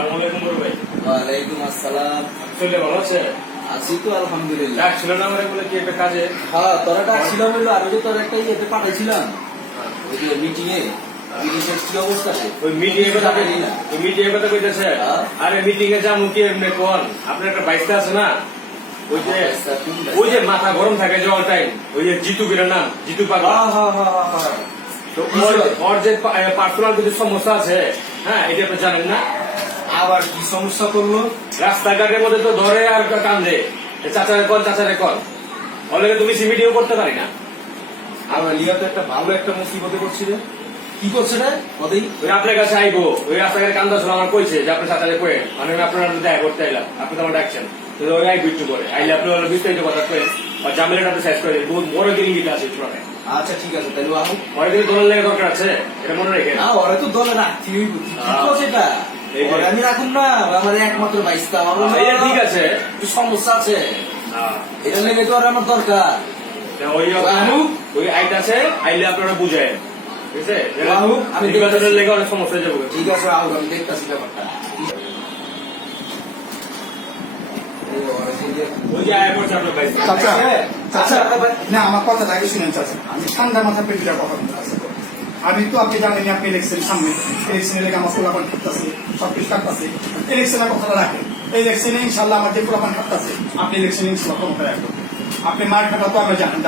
আসসালামু আলাইকুম বড় ভাই। ওয়ালাইকুম আসসালাম। চলে ভালো আছে? আছি তো আলহামদুলিল্লাহ। ডাকছিল না আমারে বলে কি একটা কাজে? হ্যাঁ, তোরা ডাকছিলাম হইলো, আর ওই যে তোর একটা ইয়েতে পাঠাইছিলাম ওই যে মিটিং এর কি অবস্থা রে? ওই মিটিং এর কথা জানি না। ওই মিটিং এর কথা কইতেছে। হ্যাঁ। আরে মিটিং এ যাবো কি এমনি কোন? আপনার একটা বাইকটা আছে না? ওই যে বাইকটা কোন বাইকটা? ওই যে মাথা গরম থাকে যে অল টাইম, ওই যে জিতু বীরের নাম, জিতু পাগলা। হ্যাঁ। তো ওর যে পার্সোনাল কিছু সমস্যা আছে, হ্যাঁ এটা আপনি জানেন না? আবার কি সমস্যা করলো? রাস্তাঘাটের মধ্যে তো ধরে আর কান্দে, চাচারে কর। অলরেডি তুমি সিমিটিও করতে পারি না। আবার লিয়া তো একটা ভালো একটা মুসিবতে করছিল। কি করছে রে ওদেই? ওই আপনার কাছে আইবো, ওই রাস্তাঘাটে কান্দা ছিল, আমার কইছে যে আপনি চাচারে কয়ে, মানে আমি আপনার দেখা করতে আইলাম, আপনি তো আমার ডাকছেন, তো ওই আইবো একটু করে আইলে আপনি বিস্তারিত কথা কয়ে আর জামিলাটা আপনি শেষ করে দিন। বহুত বড় গিরিঙ্গিটা আছে চূড়ানে। আচ্ছা ঠিক আছে, তাহলে আহ। পরে কিন্তু দলের লেগে দরকার আছে, এটা মনে রেখে। না, ওরা তো দলে রাখতে হইব। কি করছে এটা? ওরে আমি রাখুন না, আমার একমাত্র বাইসটা। আমার ঠিক আছে, একটু সমস্যা আছে, এটা লেগে তো আর আমার দরকার। ওই আইটা আছে, আইলে আপনারা বুঝেন, ঠিক আছে? আমি নির্বাচনের লেগে অনেক সমস্যা হয়ে যাবো। ঠিক আছে, আহ, আমি দেখতেছি ব্যাপারটা। ওই যে আয় পড়ছে আপনার বাইক। চাচা চাচা না, আমার কথাটা আগে শুনেন চাচা। আমি ঠান্ডা মাথা পেটিটা কথা বলতে চাচ্ছি। আমি তো আপনি জানেন আপনি ইলেকশনের সামনে, ইলেকশনের লেগে আমার পোলাপান খাটতেছে, সবকিছু কাটতেছে। ইলেকশনের কথাটা রাখেন, ইলেকশনে ইনশাল্লাহ আমার যে পোলাপান খাটতেছে, আপনি ইলেকশনে ইনশাল্লাহ ক্ষমতা রাখবেন। আপনি মার খাটা তো আমরা জানেন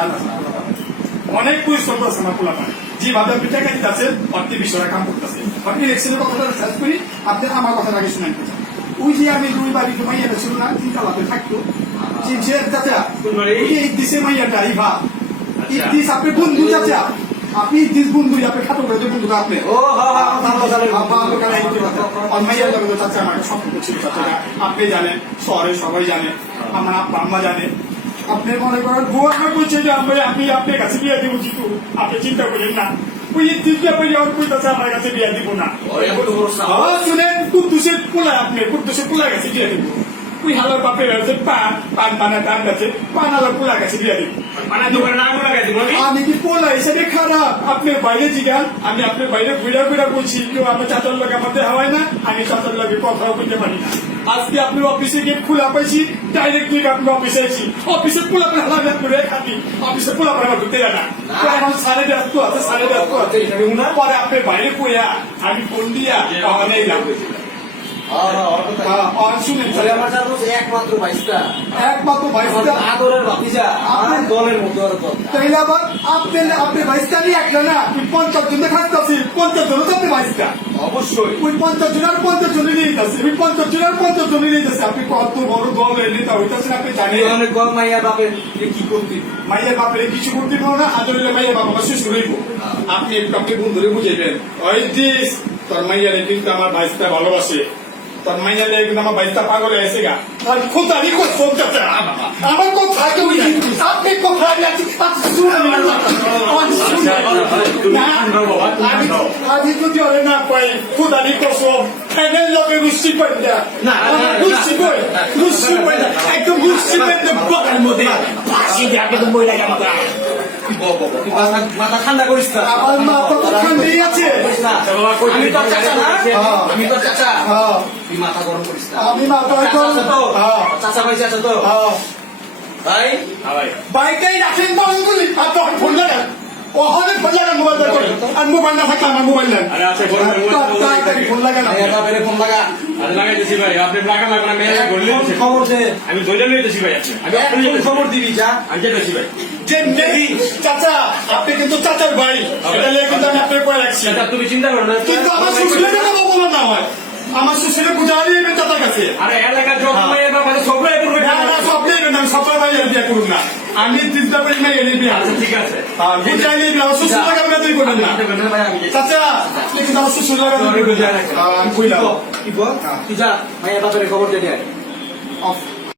অনেক পরিশ্রম করছে আমার পোলাপান, যেভাবে আপনি টাকা দিতেছেন অর্থে বিষয়টা কাম করতেছে। আপনি ইলেকশনের কথাটা শেষ করি, আপনি আমার কথাটা আগে শুনেন। ওই যে আমি দুই বাড়ি মাইয়াটা ছিল না, তিনটা লাভে থাকতো, চাচা ঈদ দিছে মাইয়াটা ইভা, ঈদ দিস আপনি বন্ধু চাচা, আপনি ঈদ দিস বন্ধু, আপনি খাটো করে বন্ধু আপনি। ও মাইয়ার লগে চাচা আমার সম্পর্ক ছিল চাচা, আপনি জানেন, শহরে সবাই জানে, আমার আব্বা আম্মা জানে। আপনি মনে করেন বউ আমার বলছে যে আমি আপনার কাছে বিয়ে দিব, কিন্তু আপনি চিন্তা করেন না, ওই ঈদ দিস আমার কাছে বিয়ে দিব না। শুনেন, কুদ্দুসের পোলা, আপনি কুদ্দুসের পোলা গেছে বিয়ে দিব। ওই হালার বাপের আছে পান পানা টান গেছে, পান হালার পোলা গেছে বিয়ে দিব। আমি কি পোলা হিসেবে খারাপ? আপনার বাইরে জিগান, আমি আপনার বাইরে ঘুরা ঘুরা বলছি, কেউ আমার চাচার লোক আমার দেওয়া হয় না, আমি চাচার লোকের কথাও বলতে পারি না। আজকে আপনি অফিসে গিয়ে খোলা পাইছি, ডাইরেক্ট গিয়ে আপনি অফিসে আছি, অফিসে পোলা করে হালা করে খাতি, অফিসে পোলা করে আমার ঢুকতে যায় না। এখন ব্যস্ত আছে, ব্যস্ত আছে, পরে আপনার বাইরে পড়িয়া আমি ফোন দিয়া অনেক লাভ হয়েছিল। শুনেন একমাত্র বাইসটা, একমাত্র বাইসটা আদরের ভাতিজা, আমার দলের মতো তাইলে আবার আপনি বাইসটা নিয়ে একটা না, 50 জন খাটতেছি, 50 জন তো আপনি বাইসটা অবশ্যই ওই 50 জন আর 50 জন নিয়ে যাচ্ছে, ওই 50 জন আর 50 জন নিয়ে যাচ্ছে। আপনি কত বড় দলের নেতা হইতেছেন আপনি জানেন। অনেক কম মাইয়া বাপের কি করতে, মাইয়ের বাপের কিছু করতে পারো না, আদরের মাইয়ের বাবা শেষ হইব। আপনি একটু আপনি বন্ধুরে বুঝাইবেন, ওই দিস তোর মাইয়ারে কিন্তু আমার ভাইসটা ভালোবাসে, তোর মাইয়া লেগে কিন্তু আমার বাড়িটা পাগল হয়েছে গা। আর কোথায় আমার কোথায় আপনি কোথায় আমি যদি ওরে না পাই খুদানি কসম ফ্যানের লগে রুচি পাই না, রুচি পাই না, একদম রুচি পাই বকার মধ্যে ফাঁসি দিয়ে একদম বই লাগে আমাকে। মাথা ঠান্ডা করিস না, আমার মাথা তো ঠান্ডাই আছে। আমি তো চাচা না, আমি তো চাচা, তুই মাথা গরম করিস না। আমি মাথা গরম তো চাচা ভাই, চাচা তো ভাই বাইকটাই রাখেন বলি তখন ফোন লাগান, ওখানে ফোন লাগান, মোবাইল আর মোবাইল না থাকলে আমার মোবাইল নেন, ফোন লাগান, ফোন লাগা লাগাইতেছি ভাই, আপনি লাগা লাগবে না, মেয়ে বললে খবর দে, আমি ধরে লইতেছি ভাই, আপনি আমি খবর দিবি যা, আমি যেতেছি ভাই। যে নেই চাচা, আপনি কিন্তু চাচার ভাই, এটা নিয়ে কিন্তু আমি আপনার পরে রাখছি। তুমি চিন্তা করো না, কিন্তু আমার শ্বশুরের কথা বলো না হয়, আমার শ্বশুরের পূজা নিয়ে চাচার কাছে। আরে এলাকার যত মেয়ে বাবা সবাই করবে না না, সব নেবেন, আমি সবাই ভাই বিয়ে করুন না, আমি চিন্তা করি না এনে বিয়ে। আচ্ছা ঠিক আছে, বুঝা নিয়ে আমার শ্বশুর লাগাবে না, তুই করবেন না চাচা, আপনি কিন্তু আমার শ্বশুর লাগাবে আমি কইলাম কি বল, তুই যা মাইয়া বাপের খবর দে। অফ